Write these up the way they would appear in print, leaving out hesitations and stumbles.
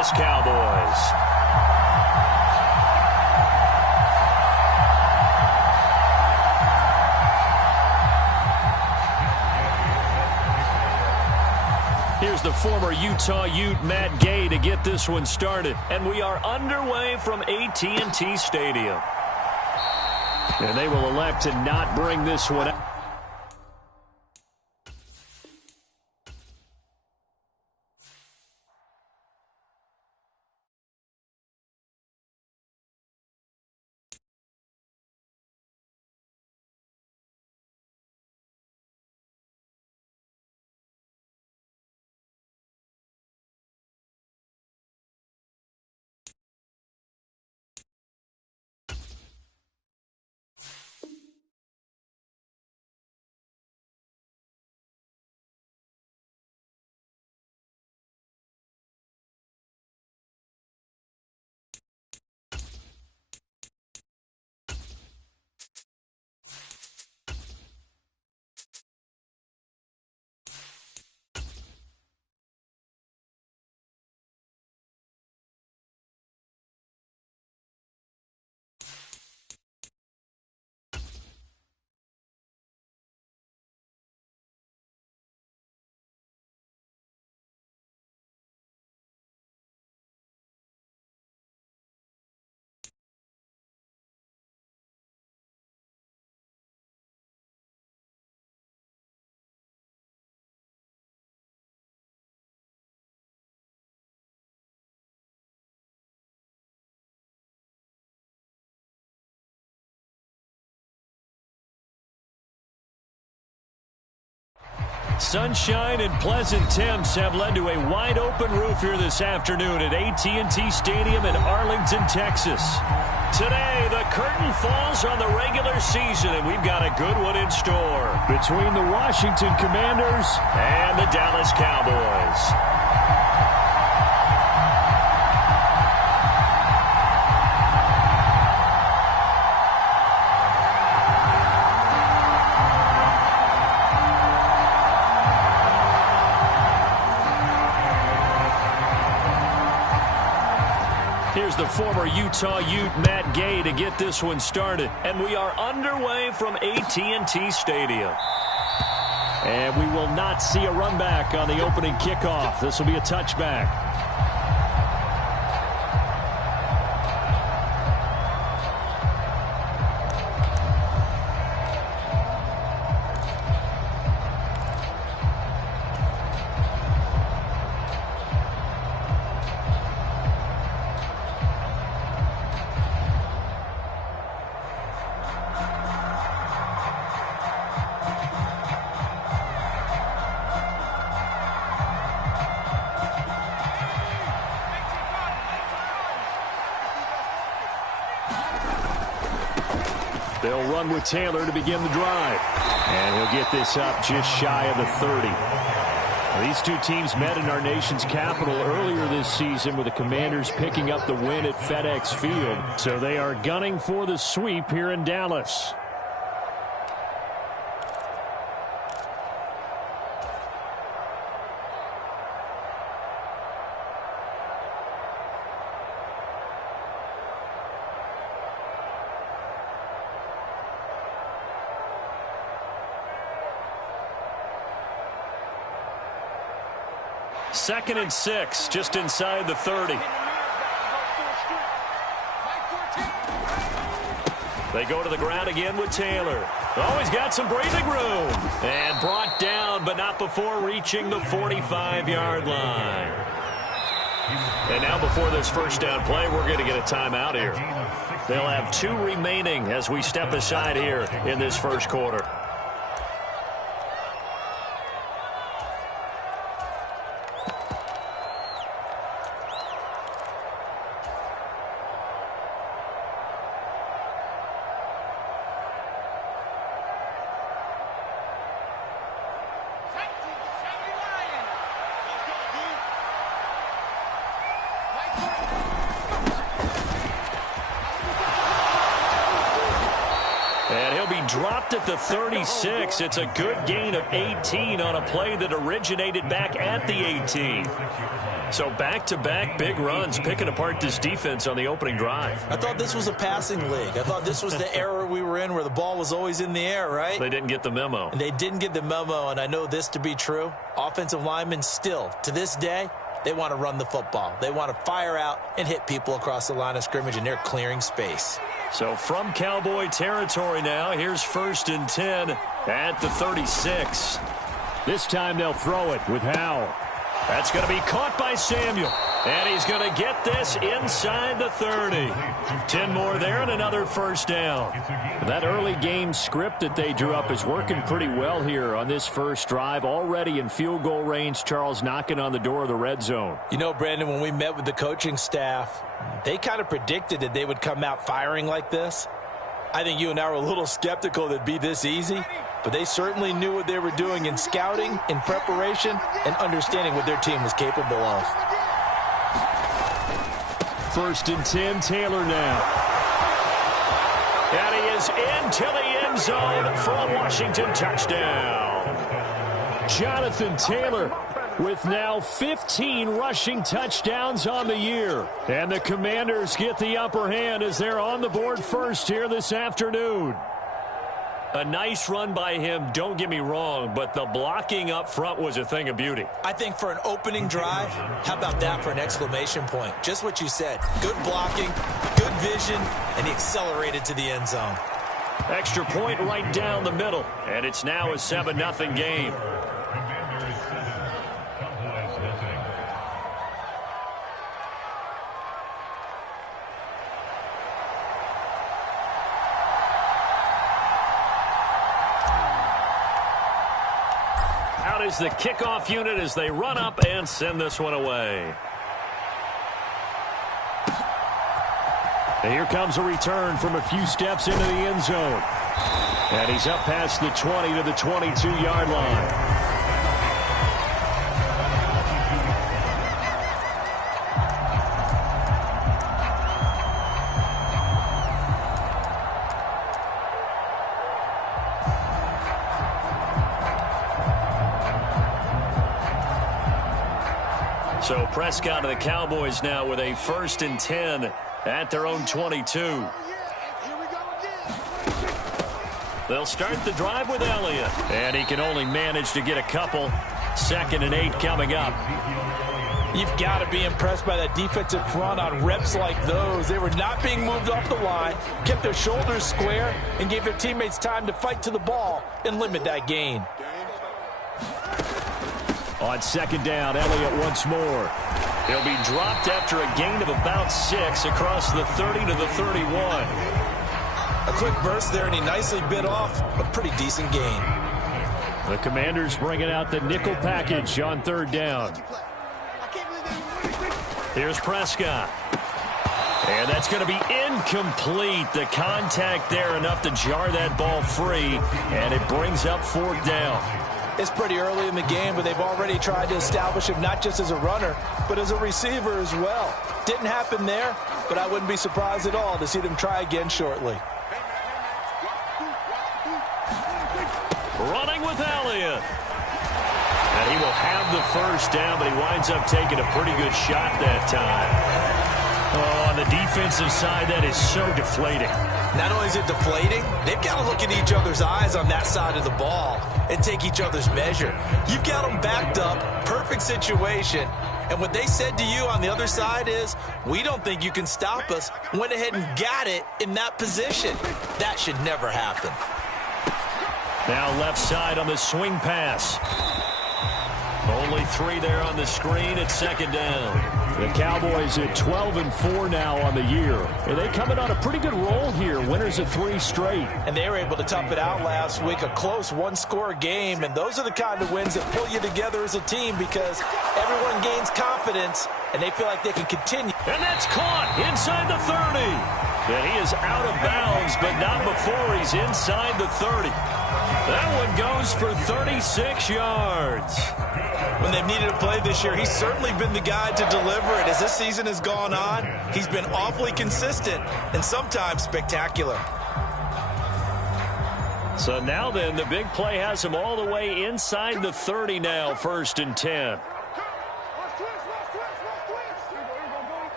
Dallas Cowboys. Here's the former Utah Ute, Matt Gay, to get this one started. And we are underway from AT&T Stadium. And they will elect to not bring this one out. Sunshine and pleasant temps have led to a wide-open roof here this afternoon at AT&T Stadium in Arlington, Texas. Today, the curtain falls on the regular season, and we've got a good one in store between the Washington Commanders and the Dallas Cowboys. Here's the former Utah Ute, Matt Gay, to get this one started. And we are underway from AT&T Stadium. And we will not see a run back on the opening kickoff. This will be a touchback. They'll run with Taylor to begin the drive. And he'll get this up just shy of the 30. Now, these two teams met in our nation's capital earlier this season, with the Commanders picking up the win at FedEx Field. So they are gunning for the sweep here in Dallas. Second and 6, just inside the 30. They go to the ground again with Taylor. Oh, he's got some breathing room. And brought down, but not before reaching the 45-yard line. And now before this first down play, we're going to get a timeout here. They'll have 2 remaining as we step aside here in this first quarter. dropped at the 36. It's a good gain of 18 on a play that originated back at the 18. So back-to-back big runs, picking apart this defense on the opening drive. I thought this was a passing league. I thought this was the era we were in where the ball was always in the air, right? They didn't get the memo. And they didn't get the memo, and I know this to be true. Offensive linemen still, to this day, they want to run the football. They want to fire out and hit people across the line of scrimmage, and they're clearing space. So from Cowboy territory now, here's 1st and 10 at the 36. This time they'll throw it with Howell. That's going to be caught by Samuel. And he's going to get this inside the 30. 10 more there and another first down. That early game script that they drew up is working pretty well here on this first drive. Already in field goal range, Charles knocking on the door of the red zone. You know, Brandon, when we met with the coaching staff, they kind of predicted that they would come out firing like this. I think you and I were a little skeptical that it'd be this easy. But they certainly knew what they were doing in scouting, in preparation, and understanding what their team was capable of. 1st and 10, Taylor now. And he is into the end zone for a Washington touchdown. Jonathan Taylor with now 15 rushing touchdowns on the year. And the Commanders get the upper hand as they're on the board first here this afternoon. A nice run by him, don't get me wrong, but the blocking up front was a thing of beauty. I think for an opening drive, how about that for an exclamation point? Just what you said. Good blocking, good vision, and he accelerated to the end zone. Extra point right down the middle, and it's now a 7-0 game. Is the kickoff unit as they run up and send this one away. And here comes a return from a few steps into the end zone. And he's up past the 20 to the 22-yard line. So Prescott of the Cowboys now with a 1st and 10 at their own 22. They'll start the drive with Elliott. And he can only manage to get a couple. 2nd and 8 coming up. You've got to be impressed by that defensive front on reps like those. They were not being moved off the line, kept their shoulders square, and gave their teammates time to fight to the ball and limit that gain. On 2nd down, Elliott once more. He'll be dropped after a gain of about 6 across the 30 to the 31. A quick burst there, and he nicely bit off a pretty decent gain. The Commanders bringing out the nickel package on 3rd down. Here's Prescott. And that's going to be incomplete. The contact there enough to jar that ball free, and it brings up 4th down. It's pretty early in the game, but they've already tried to establish him not just as a runner, but as a receiver as well. Didn't happen there, but I wouldn't be surprised at all to see them try again shortly. Running with Elliott. And he will have the 1st down, but he winds up taking a pretty good shot that time. Oh, on the defensive side, that is so deflating. Not only is it deflating, they've got to look in each other's eyes on that side of the ball and take each other's measure. You've got them backed up, perfect situation, and what they said to you on the other side is, we don't think you can stop us. Went ahead and got it in that position. That should never happen. Now left side on the swing pass. Only 3 there on the screen at 2nd down. The Cowboys at 12-4 now on the year. And they coming on a pretty good roll here. Winners of 3 straight. And they were able to tough it out last week. A close one-score game. And those are the kind of wins that pull you together as a team because everyone gains confidence and they feel like they can continue. And that's caught inside the 30. And he is out of bounds, but not before he's inside the 30. That one goes for 36 yards. When they've needed a play this year, he's certainly been the guy to deliver it. As this season has gone on, he's been awfully consistent and sometimes spectacular. So now then, the big play has him all the way inside the 30 now, 1st and 10.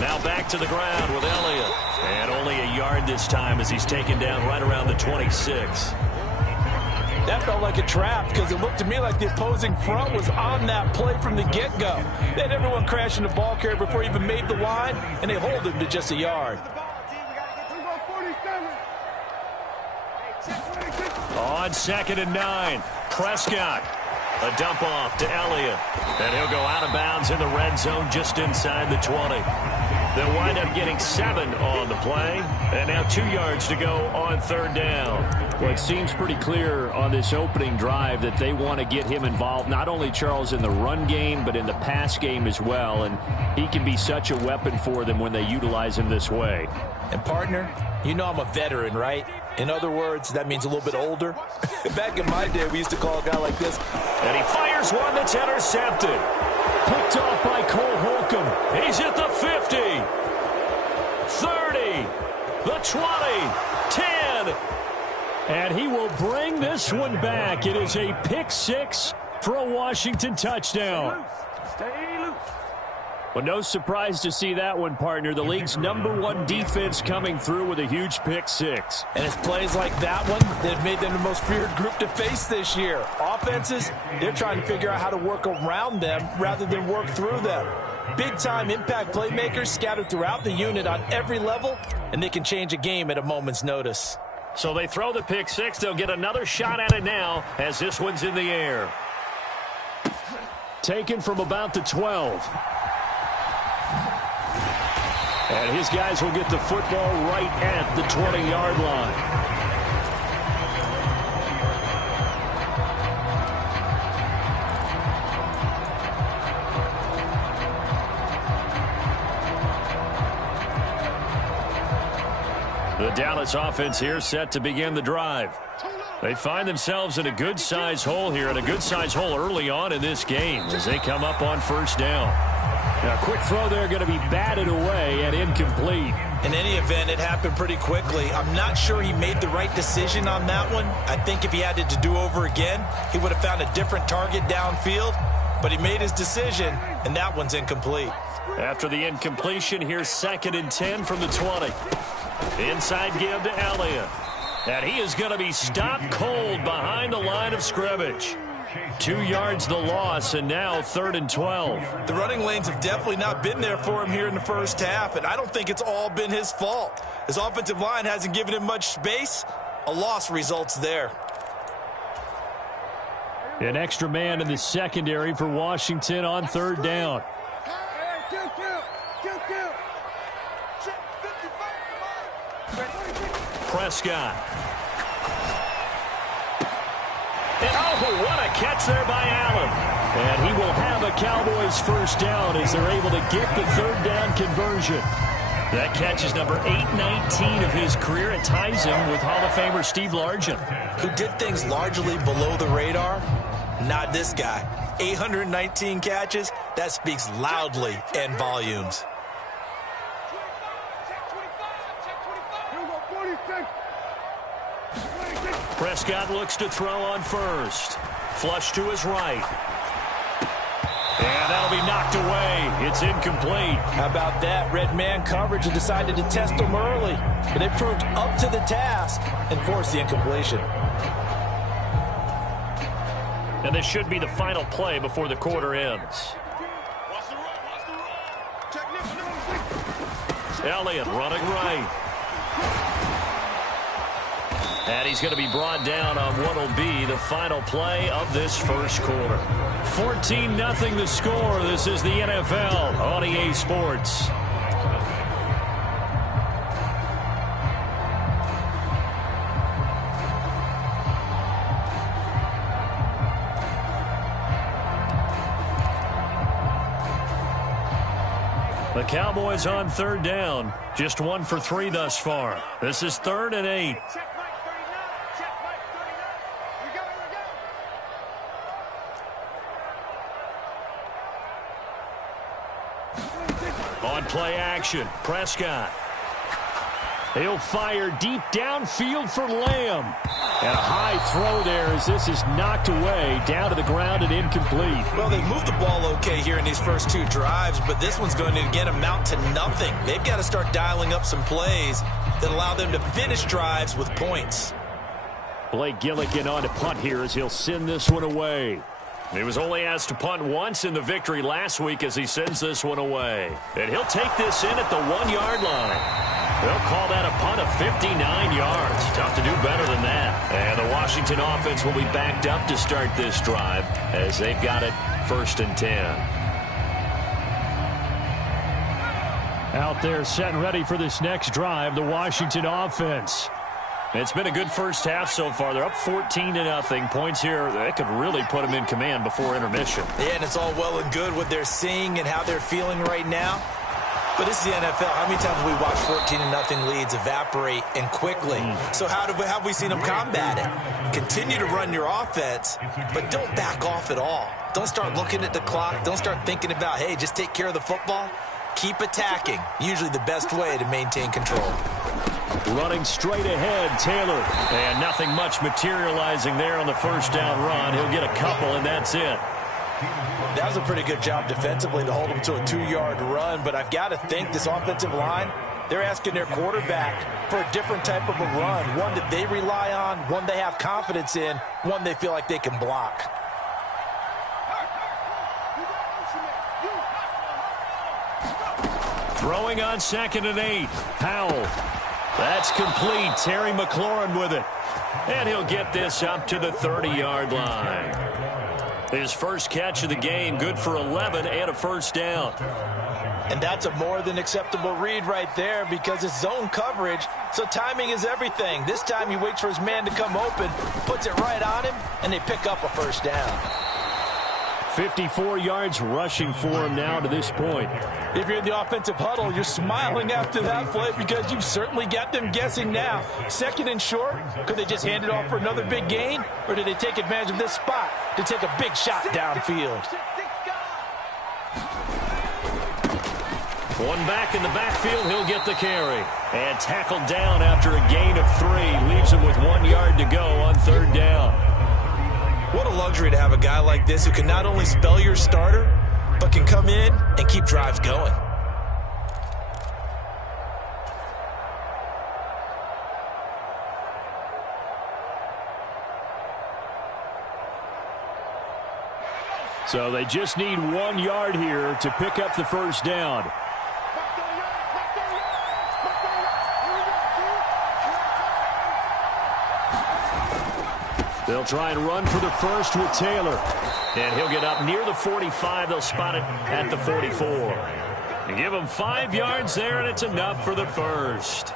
Now back to the ground with Elliott. And only a yard this time as he's taken down right around the 26. That felt like a trap because it looked to me like the opposing front was on that play from the get-go. They had everyone crashing the ball carrier before he even made the line, and they hold him to just a yard. On 2nd and 9, Prescott. A dump off to Elliott. And he'll go out of bounds in the red zone just inside the 20. They'll wind up getting 7 on the play. And now 2 yards to go on 3rd down. Well, it seems pretty clear on this opening drive that they want to get him involved, not only, Charles, in the run game, but in the pass game as well. And he can be such a weapon for them when they utilize him this way. And, partner, you know I'm a veteran, right? In other words, that means a little bit older. Back in my day, we used to call a guy like this. And he fires one that's intercepted. Picked off by Cole Holcomb. He's at the 50. 30. The 20. 10. And he will bring this one back. It is a pick 6 for a Washington touchdown. Stay loose. Well, no surprise to see that one, partner. The league's #1 defense coming through with a huge pick 6. And it's plays like that one that have made them the most feared group to face this year. Offenses, they're trying to figure out how to work around them rather than work through them. Big-time impact playmakers scattered throughout the unit on every level, and they can change a game at a moment's notice. So they throw the pick 6. They'll get another shot at it now as this one's in the air. Taken from about the 12. And his guys will get the football right at the 20-yard line. The Dallas offense here set to begin the drive. They find themselves in a good-sized hole here, and a good-sized hole early on in this game as they come up on 1st down. Now, quick throw there going to be batted away and incomplete. In any event, it happened pretty quickly. I'm not sure he made the right decision on that one. I think if he had it to do over again, he would have found a different target downfield. But he made his decision, and that one's incomplete. After the incompletion, here's 2nd and 10 from the 20. Inside give to Elliott. And he is going to be stopped cold behind the line of scrimmage. 2 yards the loss, and now 3rd and 12. The running lanes have definitely not been there for him here in the first half, and I don't think it's all been his fault. His offensive line hasn't given him much space. A loss results there. An extra man in the secondary for Washington on 3rd down. Prescott. And oh, what a catch there by Allen. And he will have a Cowboys 1st down as they're able to get the 3rd down conversion. That catch is number 819 of his career. It ties him with Hall of Famer Steve Largent, who did things largely below the radar. Not this guy. 819 catches. That speaks loudly in volumes. Prescott looks to throw on 1st. Flush to his right. And that'll be knocked away. It's incomplete. How about that? Red man coverage and decided to test him early. But they proved up to the task and forced the incompletion. And this should be the final play before the quarter ends. Elliott running right. And he's going to be brought down on what will be the final play of this 1st quarter. 14-0 the score. This is the NFL on EA Sports. The Cowboys on 3rd down. Just 1 for 3 thus far. This is 3rd and 8. On play action, Prescott. He'll fire deep downfield for Lamb. And a high throw there as this is knocked away, down to the ground and incomplete. Well, they moved the ball okay here in these first two drives, but this one's going to, again, amount to nothing. They've got to start dialing up some plays that allow them to finish drives with points. Blake Gillikin on to punt here as he'll send this one away. He was only asked to punt once in the victory last week as he sends this one away. And he'll take this in at the 1-yard line. They'll call that a punt of 59 yards. Tough to do better than that. And the Washington offense will be backed up to start this drive as they've got it 1st and 10. Out there set and ready for this next drive, the Washington offense. It's been a good first half so far. They're up 14-0. Points here, that could really put them in command before intermission. Yeah, and it's all well and good what they're seeing and how they're feeling right now. But this is the NFL. How many times have we watched 14-0 leads evaporate and quickly? So how have we seen them combat it? Continue to run your offense, but don't back off at all. Don't start looking at the clock. Don't start thinking about, hey, just take care of the football. Keep attacking. Usually the best way to maintain control. Running straight ahead, Taylor. And nothing much materializing there on the first down run. He'll get a couple, and that's it. That was a pretty good job defensively to hold him to a 2-yard run, but I've got to think this offensive line, they're asking their quarterback for a different type of a run, one that they rely on, one they have confidence in, one they feel like they can block. Throwing on 2nd and 8. Powell. That's complete. Terry McLaurin with it. And he'll get this up to the 30-yard line. His first catch of the game, good for 11 and a first down. And that's a more than acceptable read right there because it's zone coverage, so timing is everything. This time he waits for his man to come open, puts it right on him, and they pick up a first down. 54 yards rushing for him now to this point. If you're in the offensive huddle, you're smiling after that play because you've certainly got them guessing now. 2nd and short, could they just hand it off for another big gain? Or did they take advantage of this spot to take a big shot downfield? One back in the backfield, he'll get the carry. And tackled down after a gain of 3. Leaves him with 1 yard to go on 3rd down. What a luxury to have a guy like this who can not only spell your starter, but can come in and keep drives going. So they just need 1 yard here to pick up the first down. They'll try and run for the first with Taylor. And he'll get up near the 45. They'll spot it at the 44. And give him 5 yards there, and it's enough for the first.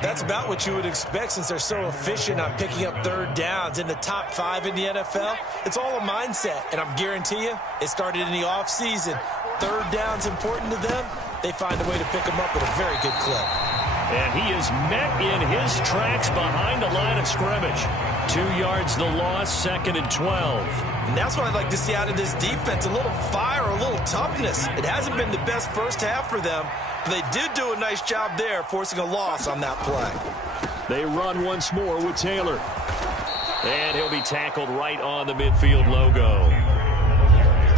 That's about what you would expect since they're so efficient on picking up 3rd downs in the top 5 in the NFL. It's all a mindset, and I guarantee you it started in the offseason. 3rd down's important to them. They find a way to pick them up at a very good clip. And he is met in his tracks behind the line of scrimmage. 2 yards the loss, 2nd and 12. And that's what I'd like to see out of this defense, a little fire, a little toughness. It hasn't been the best first half for them, but they did do a nice job there, forcing a loss on that play. They run once more with Taylor. And he'll be tackled right on the midfield logo.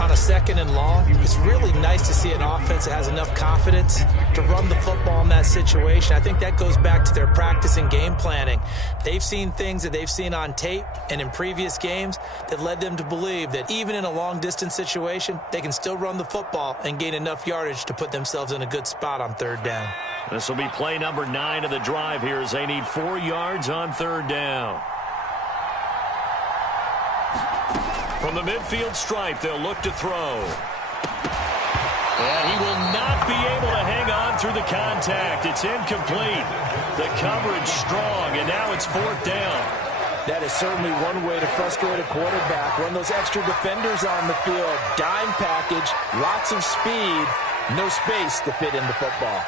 On a 2nd and long, it's really nice to see an offense that has enough confidence to run the football in that situation. I think that goes back to their practice and game planning. They've seen things that they've seen on tape and in previous games that led them to believe that even in a long-distance situation, they can still run the football and gain enough yardage to put themselves in a good spot on 3rd down. This will be play number 9 of the drive here as they need 4 yards on 3rd down. From the midfield stripe, they'll look to throw. And he will not be able to hang on through the contact. It's incomplete. The coverage strong, and now it's 4th down. That is certainly one way to frustrate a quarterback. Run those extra defenders on the field. Dime package, lots of speed, no space to fit in the football.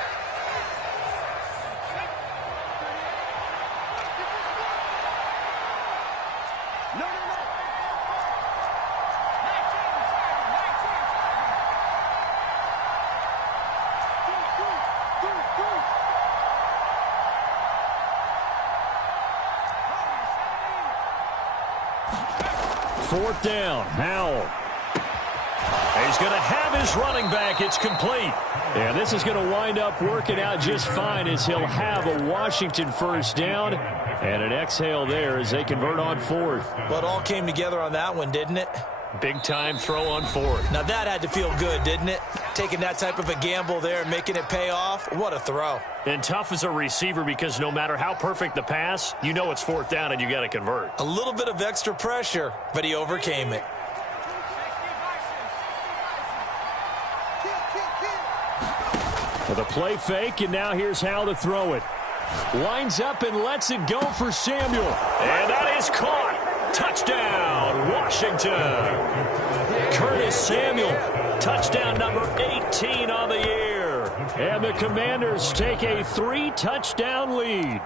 4th down. Howell. He's going to have his running back. It's complete. And this is going to wind up working out just fine as he'll have a Washington first down and an exhale there as they convert on 4th. Well, it all came together on that one, didn't it? Big-time throw on 4th. Now, that had to feel good, didn't it? Taking that type of a gamble there and making it pay off. What a throw. And tough as a receiver because no matter how perfect the pass, you know it's 4th down and you got to convert. A little bit of extra pressure, but he overcame it. With a play fake, and now here's how to throw it. Lines up and lets it go for Samuel. And that is caught. Touchdown, Washington. Curtis Samuel, touchdown number 18 on the year. And the Commanders take a 3-touchdown lead.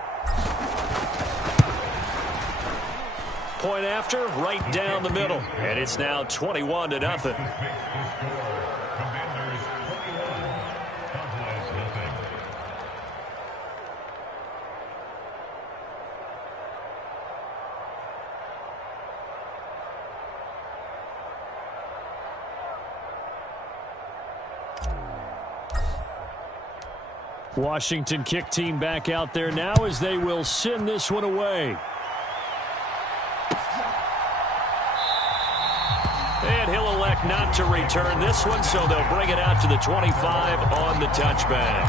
Point after, right down the middle. And it's now 21-0. Washington kick team back out there now as they will send this one away. And he'll elect not to return this one, so they'll bring it out to the 25 on the touchback.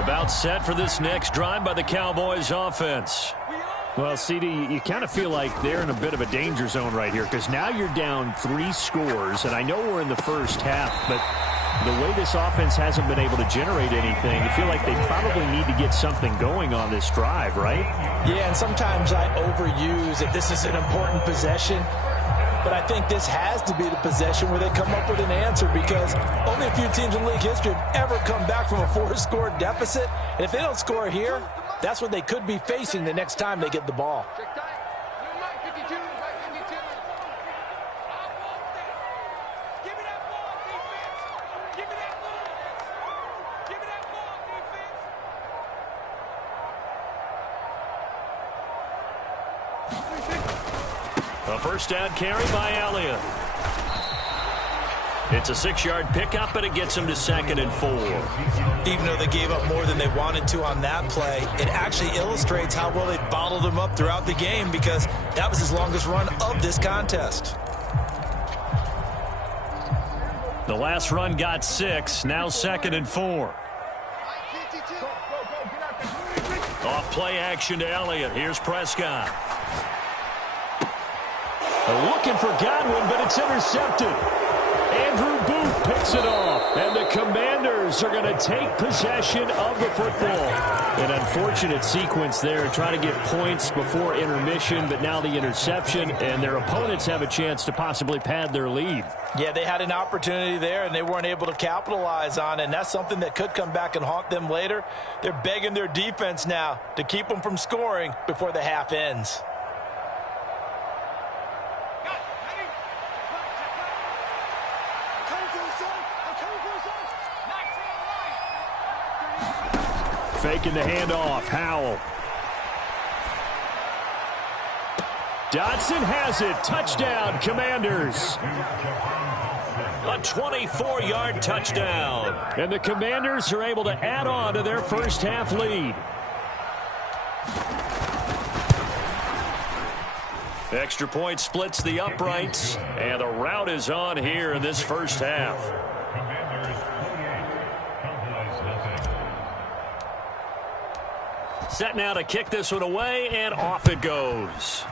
About set for this next drive by the Cowboys offense. Well, CD, you kind of feel like they're in a bit of a danger zone right here because now you're down 3 scores, and I know we're in the first half, but the way this offense hasn't been able to generate anything, you feel like they probably need to get something going on this drive, right? Yeah, and sometimes I overuse it. This is an important possession. But I think this has to be the possession where they come up with an answer because only a few teams in league history have ever come back from a 4-score deficit. And if they don't score here, that's what they could be facing the next time they get the ball. A first down carry by Elliott. It's a 6-yard pickup, but it gets them to 2nd and 4. Even though they gave up more than they wanted to on that play, it actually illustrates how well they bottled them up throughout the game because that was his longest run of this contest. The last run got 6, now 2nd and 4. Off play action to Elliott. Here's Prescott. Looking for Godwin, but it's intercepted. Andrew Booth picks it off, and the Commanders are going to take possession of the football. An unfortunate sequence there, trying to get points before intermission, but now the interception, and their opponents have a chance to possibly pad their lead. Yeah, they had an opportunity there, and they weren't able to capitalize on it, and that's something that could come back and haunt them later. They're begging their defense now to keep them from scoring before the half ends. Faking the handoff. Howell. Dotson has it. Touchdown, Commanders. A 24-yard touchdown. And the Commanders are able to add on to their first half lead. Extra point splits the uprights, and the route is on here in this first half. Set now to kick this one away, and off it goes.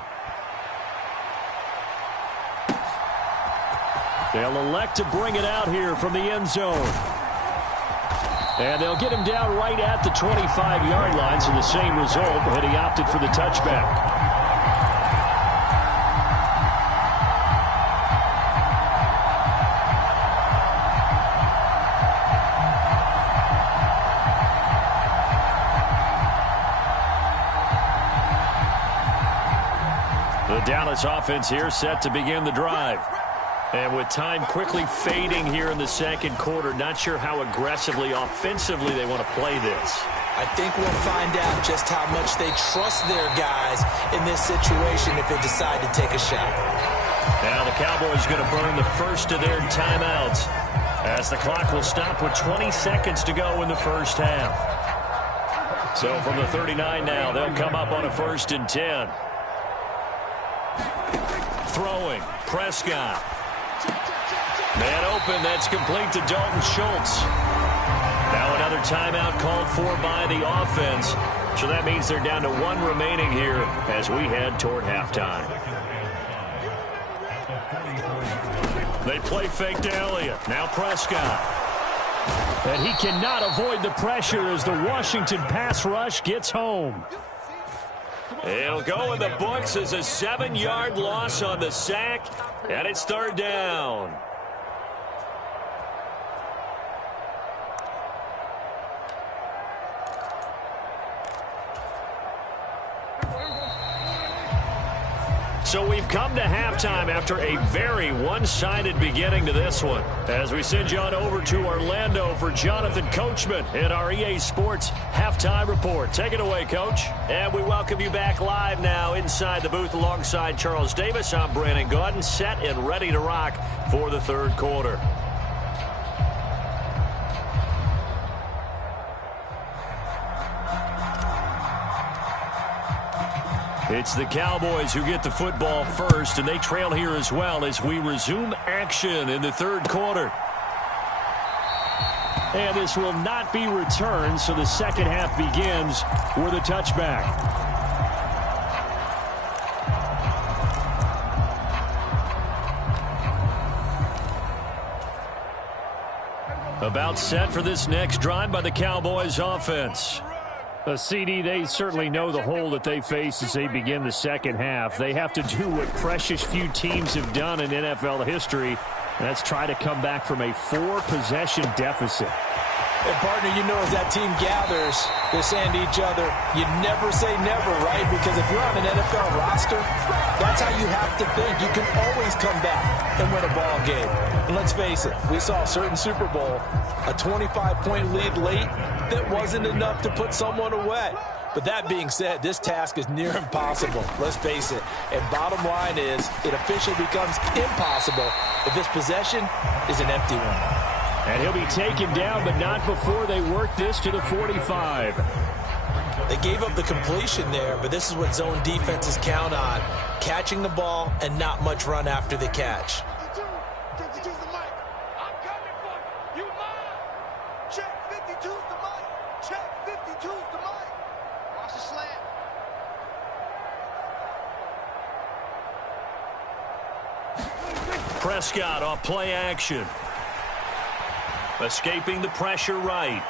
They'll elect to bring it out here from the end zone. And they'll get him down right at the 25-yard line, so the same result, but he opted for the touchback. The Dallas offense here set to begin the drive. And with time quickly fading here in the second quarter, not sure how aggressively, offensively they want to play this. I think we'll find out just how much they trust their guys in this situation if they decide to take a shot. Now the Cowboys going to burn the first of their timeouts as the clock will stop with 20 seconds to go in the first half. So from the 39 now, they'll come up on a 1st and 10. Throwing, Prescott. Man open, that's complete to Dalton Schultz. Now another timeout called for by the offense. So that means they're down to 1 remaining here as we head toward halftime. They play fake to Elliott. Now Prescott. And he cannot avoid the pressure as the Washington pass rush gets home. It'll go in the books as a 7-yard loss on the sack, and it's 3rd down. So we've come to halftime after a very one-sided beginning to this one. As we send you on over to Orlando for Jonathan Coachman in our EA Sports Halftime Report. Take it away, Coach. And we welcome you back live now inside the booth alongside Charles Davis. I'm Brandon Gaudin, set and ready to rock for the 3rd quarter. It's the Cowboys who get the football first, and they trail here as well as we resume action in the 3rd quarter. And this will not be returned, so the second half begins with a touchback. About set for this next drive by the Cowboys offense. A CD, they certainly know the hole that they face as they begin the second half. They have to do what precious few teams have done in NFL history, and that's try to come back from a 4-possession deficit. And, partner, you know as that team gathers, they're saying to each other, you never say never, right? Because if you're on an NFL roster, that's how you have to think. You can always come back and win a ball game. And let's face it, we saw a certain Super Bowl, a 25-point lead late that wasn't enough to put someone away. But that being said, this task is near impossible. Let's face it. And bottom line is, it officially becomes impossible if this possession is an empty one. And he'll be taken down, but not before they work this to the 45. They gave up the completion there, but this is what zone defenses count on. Catching the ball and not much run after the catch. Prescott off play action. Escaping the pressure right.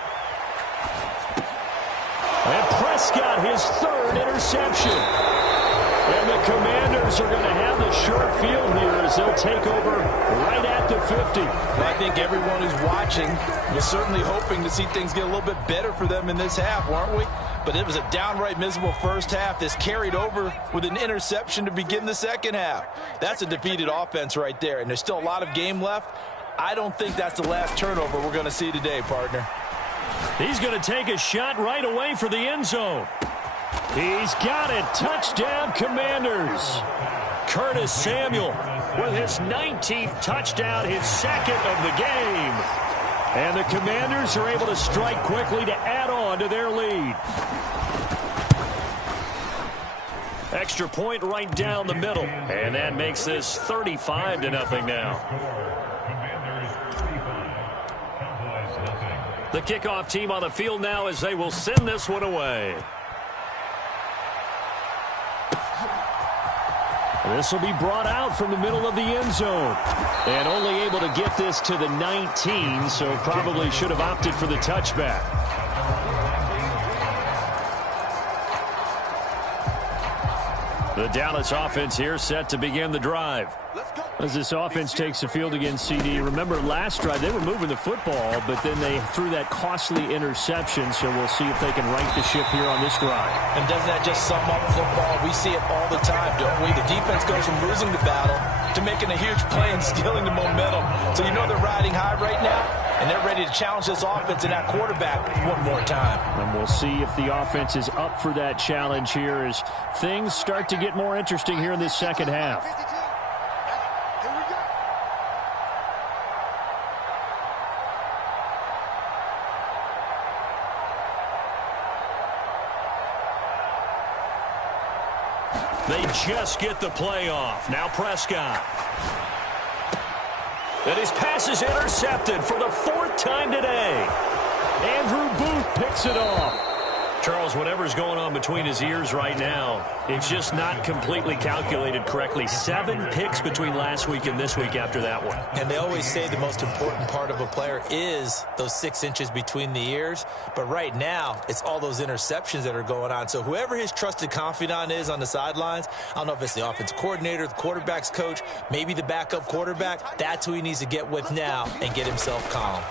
And Prescott, his 3rd interception. And the Commanders are going to have the short field here as they'll take over right at the 50. Well, I think everyone who's watching was certainly hoping to see things get a little bit better for them in this half, weren't we? But it was a downright miserable first half. This carried over with an interception to begin the second half. That's a defeated offense right there, and there's still a lot of game left. I don't think that's the last turnover we're going to see today, partner. He's going to take a shot right away for the end zone. He's got it. Touchdown, Commanders. Curtis Samuel with his 19th touchdown, his 2nd of the game. And the Commanders are able to strike quickly to add on to their lead. Extra point right down the middle. And that makes this 35-0 now. The kickoff team on the field now as they will send this one away. This will be brought out from the middle of the end zone. And only able to get this to the 19, so probably should have opted for the touchback. The Dallas offense here set to begin the drive. Let's go. As this offense takes the field against CD, remember last drive they were moving the football, but then they threw that costly interception, so we'll see if they can right the ship here on this drive. And doesn't that just sum up football? We see it all the time, don't we? The defense goes from losing the battle to making a huge play and stealing the momentum. So you know they're riding high right now, and they're ready to challenge this offense and that quarterback one more time. And we'll see if the offense is up for that challenge here as things start to get more interesting here in this second half. They just get the play off. Now Prescott. And his pass is intercepted for the fourth time today. Andrew Booth picks it off. Charles, whatever's going on between his ears right now, it's just not completely calculated correctly. 7 picks between last week and this week after that one. And they always say the most important part of a player is those 6 inches between the ears. But right now, it's all those interceptions that are going on. So whoever his trusted confidant is on the sidelines, I don't know if it's the offensive coordinator, the quarterback's coach, maybe the backup quarterback, that's who he needs to get with now and get himself calm.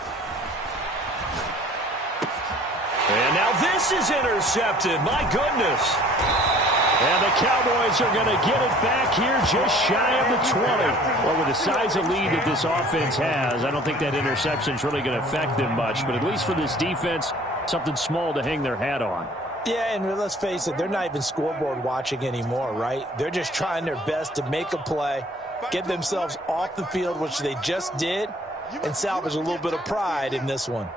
And now this is intercepted. My goodness. And the Cowboys are going to get it back here just shy of the 20. Well, with the size of lead that this offense has, I don't think that interception is really going to affect them much. But at least for this defense, something small to hang their hat on. Yeah, and let's face it, they're not even scoreboard watching anymore, right? They're just trying their best to make a play, get themselves off the field, which they just did, and salvage a little bit of pride in this one.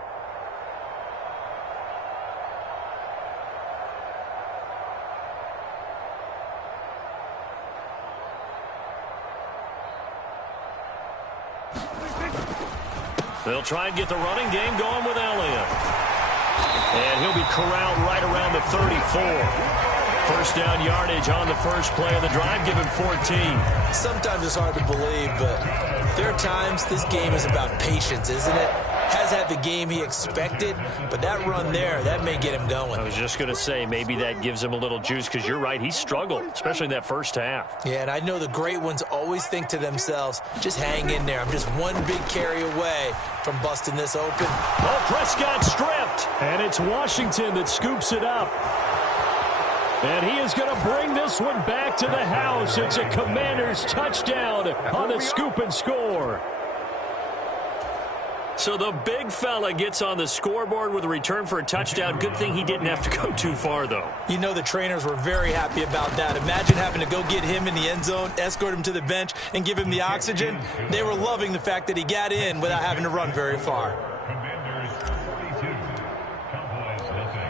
They'll try and get the running game going with Elliott. And he'll be corralled right around the 34. First down yardage on the first play of the drive, given 14. Sometimes it's hard to believe, but there are times this game is about patience, isn't it? Has had the game he expected, but that run there, that may get him going. I was just going to say, maybe that gives him a little juice, because you're right, he struggled, especially in that first half. Yeah, and I know the great ones always think to themselves, just hang in there. I'm just one big carry away from busting this open. Oh, Prescott stripped. And it's Washington that scoops it up. And he is going to bring this one back to the house. It's a Commanders touchdown on the scoop and score. So the big fella gets on the scoreboard with a return for a touchdown. Good thing he didn't have to go too far, though. You know the trainers were very happy about that. Imagine having to go get him in the end zone, escort him to the bench, and give him the oxygen. They were loving the fact that he got in without having to run very far.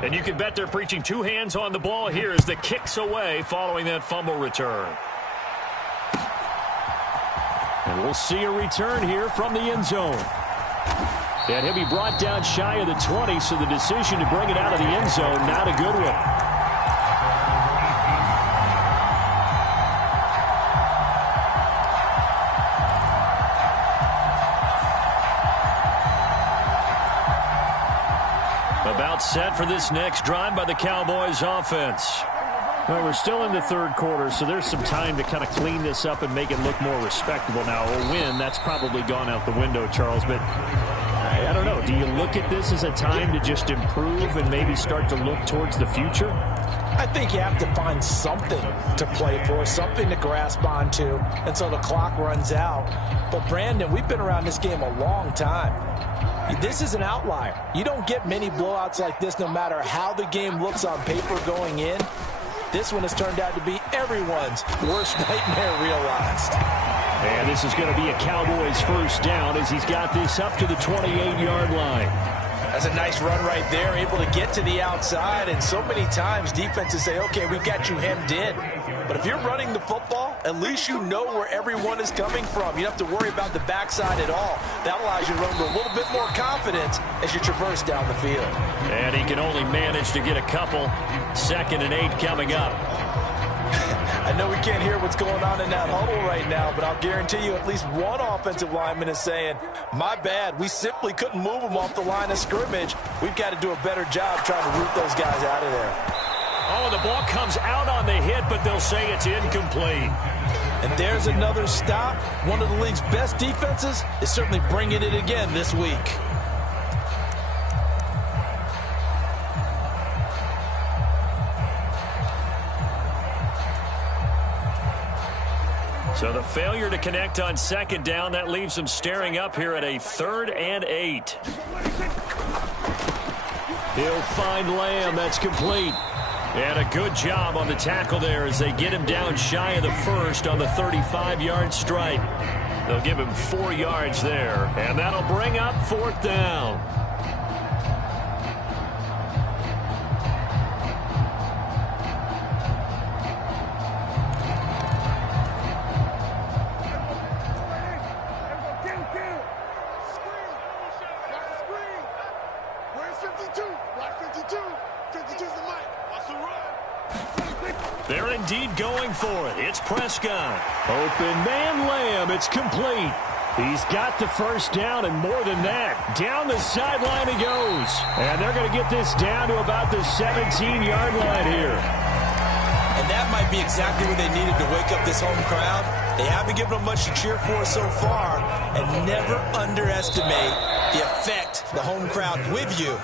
And you can bet they're preaching 2 hands on the ball here as the kick's away following that fumble return. And we'll see a return here from the end zone. And he'll be brought down shy of the 20, so the decision to bring it out of the end zone, not a good one. About set for this next drive by the Cowboys offense. Well, we're still in the third quarter, so there's some time to kind of clean this up and make it look more respectable. Now, a win, that's probably gone out the window, Charles, but I don't know. Do you look at this as a time to just improve and maybe start to look towards the future? I think you have to find something to play for, something to grasp onto until the clock runs out. But, Brandon, we've been around this game a long time. This is an outlier. You don't get many blowouts like this no matter how the game looks on paper going in. This one has turned out to be everyone's worst nightmare realized. And this is going to be a Cowboys first down as he's got this up to the 28-yard line. That's a nice run right there, able to get to the outside. And so many times defenses say, okay, we've got you hemmed in. But if you're running the football, at least you know where everyone is coming from. You don't have to worry about the backside at all. That allows you to run with a little bit more confidence as you traverse down the field. And he can only manage to get a couple. 2nd and 8 coming up. I know we can't hear what's going on in that huddle right now, but I'll guarantee you at least one offensive lineman is saying, my bad, we simply couldn't move them off the line of scrimmage. We've got to do a better job trying to root those guys out of there. Oh, the ball comes out on the hit, but they'll say it's incomplete. And there's another stop. One of the league's best defenses is certainly bringing it again this week. So the failure to connect on second down, that leaves them staring up here at a 3rd and 8. He'll find Lamb. That's complete. And a good job on the tackle there as they get him down shy of the first on the 35-yard stripe. They'll give him 4 yards there, and that'll bring up 4th down. They're indeed going for it. It's Prescott. Open man Lamb. It's complete. He's got the first down, and more than that, down the sideline he goes. And they're going to get this down to about the 17-yard line here. And that might be exactly what they needed to wake up this home crowd. They haven't given them much to cheer for so far, and never underestimate the effect the home crowd with you